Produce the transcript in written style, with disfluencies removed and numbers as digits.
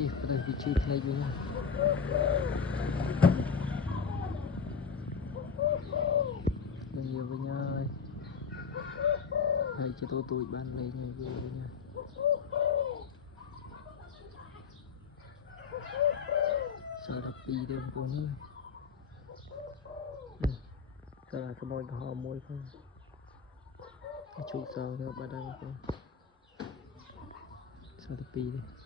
chi đây vị trí này với nhau nhiều với nhau hay cho tôi tụi ban lấy nhiều với nhau sao đập đi được bốn sao là cái môi họ môi không chú sao nữa bà đang không sao đập đi đi